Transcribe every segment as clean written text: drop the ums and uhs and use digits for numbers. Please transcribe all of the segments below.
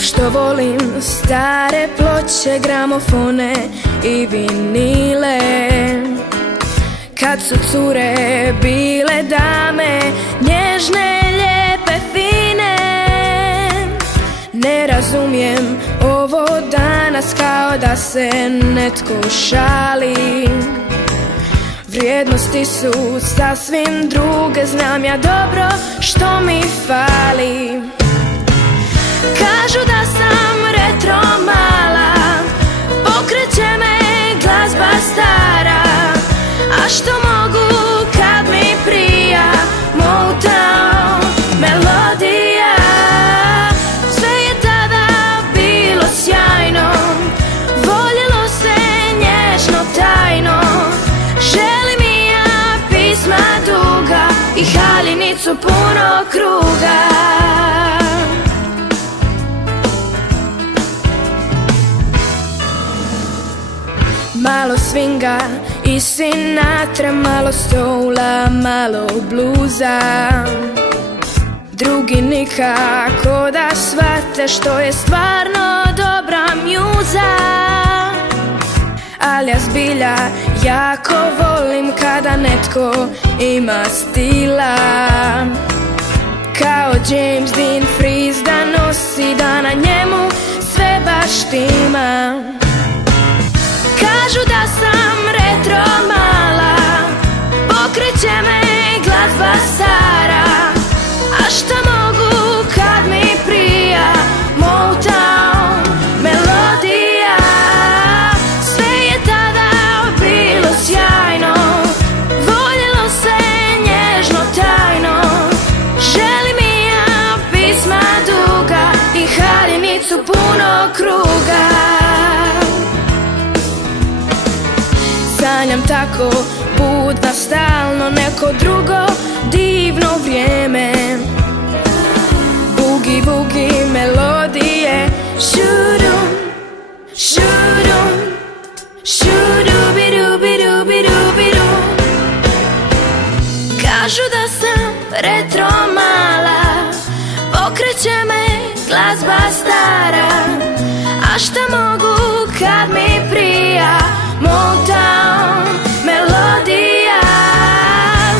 Što volim stare ploče, gramofone i vinile. Kad su cure bile dame, nježne, lijepe, fine. Ne razumijem ovo danas, kao da se netko šali. Vrijednosti su sasvim druge, znam ja dobro što mi fali. Kažu da sam retro mala, pokreće me glazba stara. A što mogu kad mi prija Motown melodija? Sve je tada bilo sjajno, voljelo se nježno, tajno. Želim i ja pisma duga i haljinicu puno kruga. Malo swinga i Sinatra, malo soula, malo bluza. Drugi nikako da shvate što je stvarno dobra mjuza. Ali ja zbilja jako volim kada netko ima stila. Kao James Dean Freeze da nosi, da na njemu sve baš štima. Kažu da sam retro mala, pokreće me glazba stara. A šta mogu kad mi prija Motown melodija? Sve je tada bilo sjajno, voljelo se nježno, tajno. Želim i ja pisma duga i haljinicu puno kruga. Sanjam tako budna stalno neko drugo divno vrijeme. Bugi bugi melodije, šurum, šurum, šurubirubirubirubiru. Kažu da sam retro mala, pokreće me glazba stara. A šta mogu kad mi prija Motown melodija?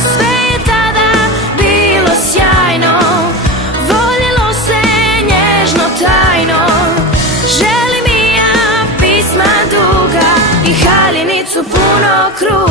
Sve je tada bilo sjajno, voljelo se nježno, tajno. Želim i ja pisma duga i haljinicu puno kruga.